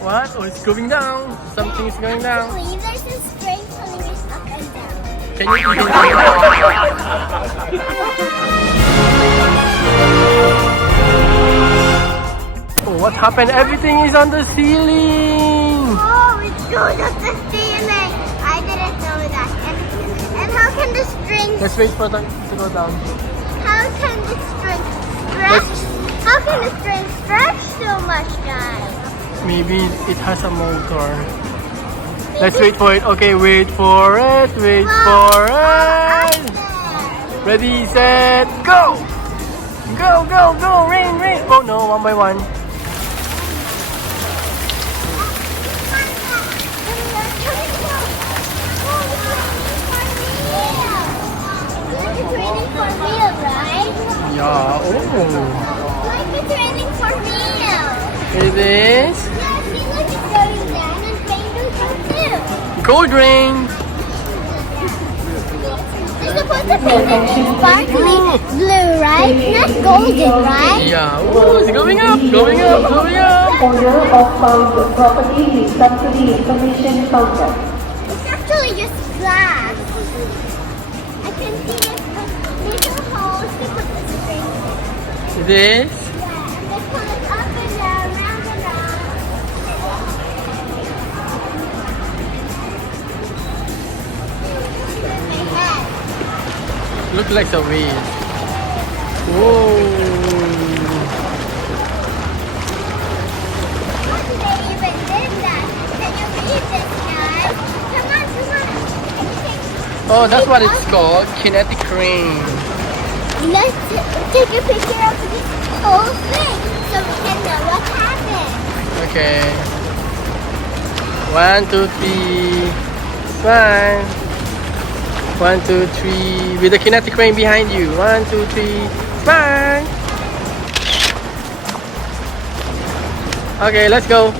What? Oh, it's going down. Something is going down. Actually, there's a string pulling us up and down. Can you even Oh, what happened? Everything is on the ceiling. Oh, it goes up the ceiling. I didn't know that. And how can the string? Let's wait for them to go down. How can the string stretch? How can the string stretch so much, guys? Maybe it has a motor. Let's wait for it. Okay, wait for it. Wait for it. Ready, set, go! Go, go, go! Rain, rain! Oh no, one by one. It's raining for real, right? Yeah, oh. Like it's raining for real. It is. Yeah, see, look, it's going down and rain goes down too. Cold rain. They're supposed to paint it sparkly blue, right? Not golden, right? Yeah, oh, it's going up, going up, going up. Owner of found property is come to the information counter. It's actually just glass. I can see little holes to put the string in. It is. Yeah, and they pull it up and down, round and round. My head. Look like a wave. Whoa. How did they even did that? Can you read this, guys? Come on, come on. Oh, that's what it's called. Kinetic Rain. Let's take a picture of this whole thing so we can know what happened. Okay. 1, 2, 3. Smile. 1, 2, 3. With the kinetic rain behind you. 1, 2, 3. Smile. Okay, let's go.